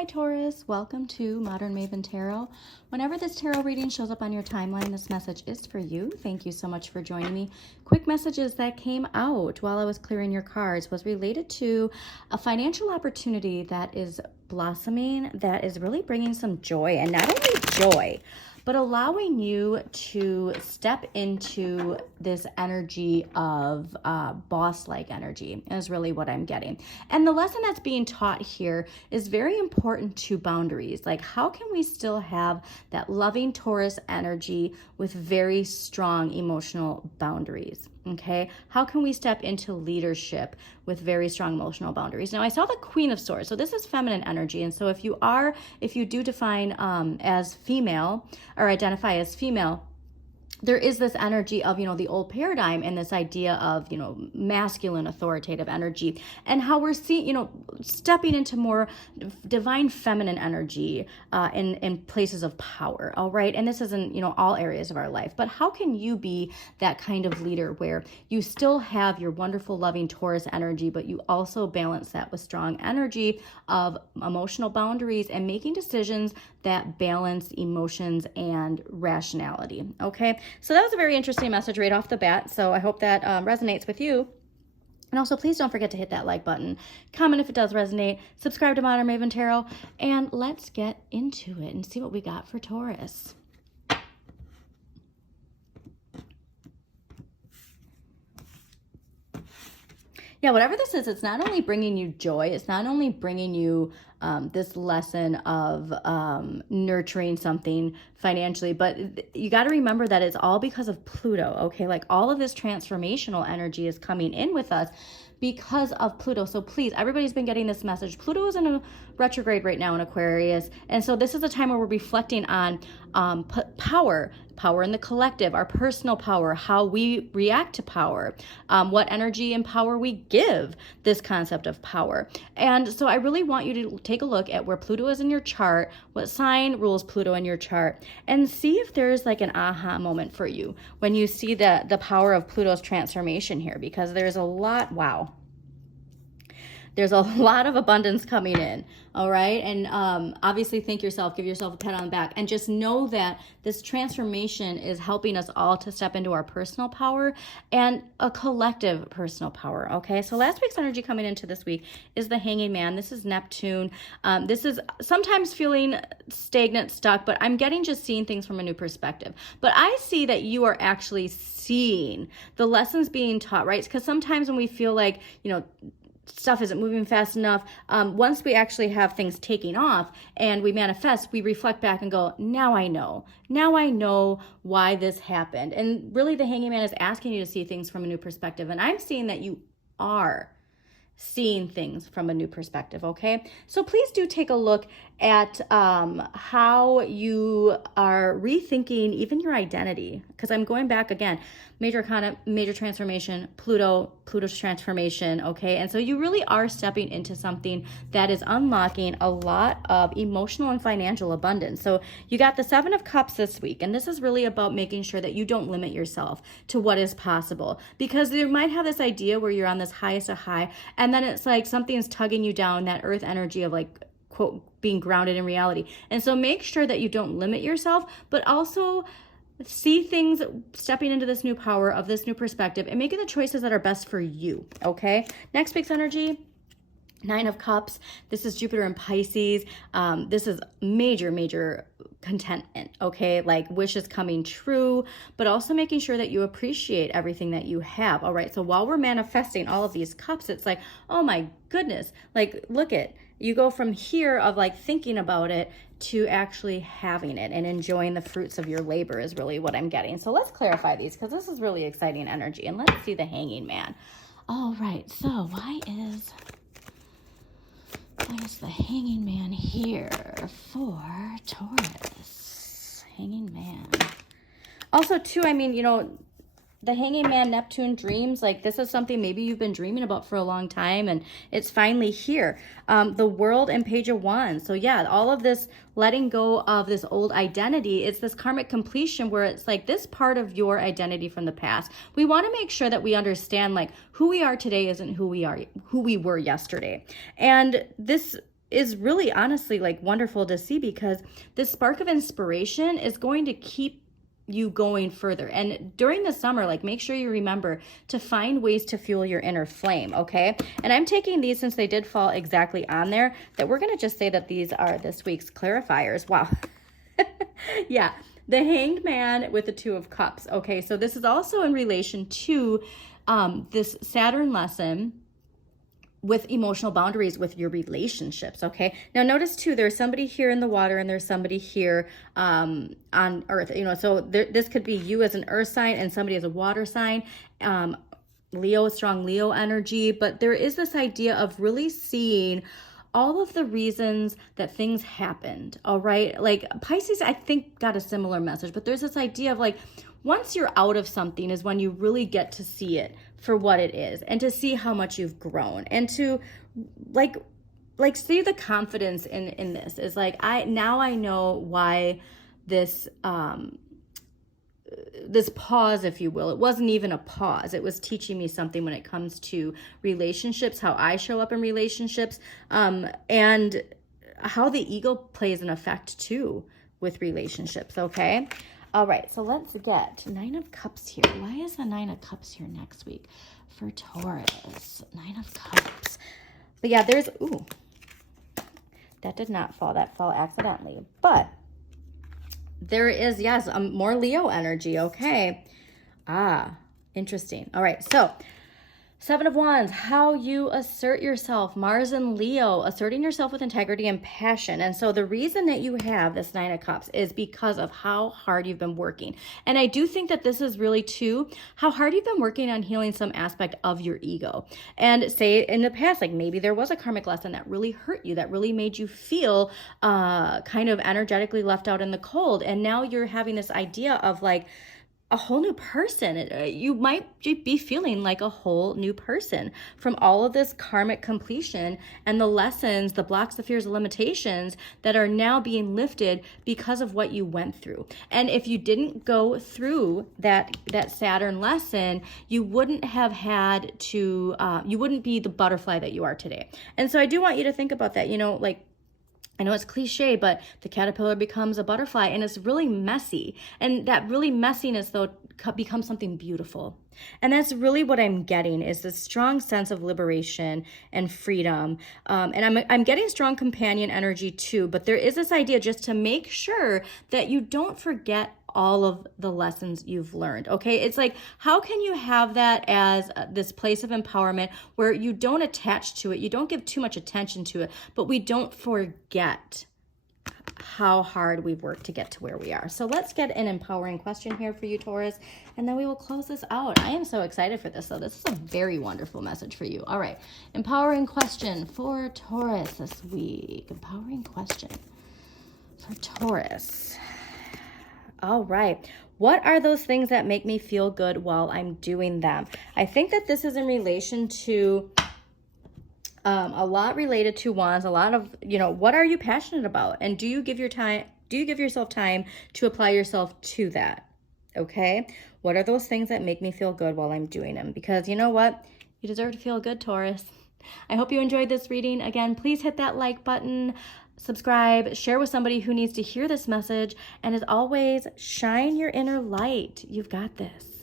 Hi Taurus, welcome to Modern Maven Tarot. Whenever this tarot reading shows up on your timeline, this message is for you. Thank you so much for joining me. Quick messages that came out while I was clearing your cards was related to a financial opportunity that is blossoming, that is really bringing some joy, and not only joy, but allowing you to step into this energy of boss-like energy is really what I'm getting. And the lesson that's being taught here is very important to boundaries. Like, how can we still have that loving Taurus energy with very strong emotional boundaries? Okay, how can we step into leadership with very strong emotional boundaries? Now, I saw the Queen of Swords, so this is feminine energy. And so if you do define as female or identify as female, there is this energy of, the old paradigm and this idea of, masculine authoritative energy, and how we're seeing, stepping into more divine feminine energy in places of power. All right. And this is in, all areas of our life. But how can you be that kind of leader where you still have your wonderful, loving Taurus energy, but you also balance that with strong energy of emotional boundaries and making decisions that balance emotions and rationality? Okay. So that was a very interesting message right off the bat. So I hope that resonates with you. And also, please don't forget to hit that like button, comment if it does resonate, subscribe to Modern Maven Tarot, and let's get into it and see what we got for Taurus. Yeah, whatever this is, it's not only bringing you joy, it's not only bringing you this lesson of nurturing something financially, but you got to remember that it's all because of Pluto, okay? Like, all of this transformational energy is coming in with us because of Pluto. So please, everybody's been getting this message. Pluto is in a retrograde right now in Aquarius. And so this is a time where we're reflecting on power in the collective, our personal power, how we react to power, what energy and power we give this concept of power. And so I really want you to take a look at where Pluto is in your chart, what sign rules Pluto in your chart, and see if there's like an aha moment for you when you see the power of Pluto's transformation here, because there's a lot, wow. There's a lot of abundance coming in, all right? And obviously give yourself a pat on the back, and just know that this transformation is helping us all to step into our personal power and a collective personal power, okay? So last week's energy coming into this week is the Hanging Man. This is Neptune. This is sometimes feeling stagnant, stuck, but I'm just seeing things from a new perspective. But I see that you are actually seeing the lessons being taught, right? Because sometimes when we feel like, stuff isn't moving fast enough, once we actually have things taking off and we manifest, we reflect back and go, now I know why this happened. And really, the Hanging Man is asking you to see things from a new perspective. And I'm seeing that you are seeing things from a new perspective, okay? So please do take a look at how you are rethinking even your identity, because I'm going back again, major transformation, Pluto's transformation, okay? And so you really are stepping into something that is unlocking a lot of emotional and financial abundance. So you got the Seven of Cups this week, and this is really about making sure that you don't limit yourself to what is possible, because you might have this idea where you're on this highest of high, and then it's like something's tugging you down, that earth energy of, like, quote, being grounded in reality. And so make sure that you don't limit yourself, but also see things stepping into this new power of this new perspective and making the choices that are best for you, okay? Next week's energy, Nine of Cups. This is Jupiter in Pisces. This is major contentment, okay? Like wishes coming true, but also making sure that you appreciate everything that you have, all right? So while we're manifesting all of these cups, it's like, oh my goodness, like, look at, you go from here of like thinking about it to actually having it and enjoying the fruits of your labor is really what I'm getting. So let's clarify these, because this is really exciting energy. And let's see the Hanging Man. All right, so why is the Hanging Man here for Taurus? Hanging Man. Also, too, I mean, the Hanging Man, Neptune, dreams, like this is something maybe you've been dreaming about for a long time, and it's finally here. The World and Page of Wands. So yeah, all of this letting go of this old identity, it's this karmic completion where it's like this part of your identity from the past. We want to make sure that we understand, like, who we are today isn't who we were yesterday. And this is really honestly like wonderful to see, because this spark of inspiration is going to keep you going further. And during the summer, like, make sure you remember to find ways to fuel your inner flame, okay? And I'm taking these, since they did fall exactly on there, that we're going to just say that these are this week's clarifiers. Wow. Yeah, the Hanged Man with the Two of Cups. Okay, so this is also in relation to this Saturn lesson with emotional boundaries with your relationships, okay? Now notice too, there's somebody here in the water and there's somebody here on earth, you know, so this could be you as an earth sign and somebody as a water sign. Leo, strong Leo energy, but there is this idea of really seeing all of the reasons that things happened, all right? Like Pisces, I think, got a similar message, but there's this idea of like, once you're out of something is when you really get to see it for what it is, and to see how much you've grown, and to like see the confidence in this is like, I know why this this pause, if you will, it wasn't even a pause. It was teaching me something when it comes to relationships, how I show up in relationships, and how the ego plays an effect too with relationships, okay? All right, so let's get Nine of Cups here. Why is the Nine of Cups here next week for Taurus? Nine of Cups. But yeah, there's, ooh, that did not fall. That fell accidentally. But there is, yes, more Leo energy. Okay. Ah, interesting. All right, so Seven of Wands, how you assert yourself. Mars and Leo, asserting yourself with integrity and passion. And so the reason that you have this Nine of Cups is because of how hard you've been working. And I do think that this is really too, how hard you've been working on healing some aspect of your ego. And say in the past, like maybe there was a karmic lesson that really hurt you, that really made you feel kind of energetically left out in the cold. And now you're having this idea of like, a whole new person. You might be feeling like a whole new person from all of this karmic completion and the lessons, the blocks, the fears, the limitations that are now being lifted because of what you went through. And if you didn't go through that Saturn lesson, you wouldn't have had to, you wouldn't be the butterfly that you are today. And so I do want you to think about that, you know, like, I know it's cliche, but the caterpillar becomes a butterfly, and it's really messy. And that really messiness, though, becomes something beautiful. And that's really what I'm getting, is this strong sense of liberation and freedom. And I'm getting strong companion energy too, but there is this idea just to make sure that you don't forget all of the lessons you've learned, okay? It's like, how can you have that as this place of empowerment where you don't attach to it, you don't give too much attention to it, but we don't forget how hard we've worked to get to where we are. So let's get an empowering question here for you, Taurus, and then we will close this out. I am so excited for this, though. This is a very wonderful message for you. All right, empowering question for Taurus this week. Empowering question for Taurus. All right. What are those things that make me feel good while I'm doing them? I think that this is in relation to a lot related to wands, a lot of, you know, what are you passionate about? And do you give yourself time to apply yourself to that? Okay. What are those things that make me feel good while I'm doing them? Because you know what? You deserve to feel good, Taurus. I hope you enjoyed this reading. Again, please hit that like button, subscribe, share with somebody who needs to hear this message. And as always, shine your inner light. You've got this.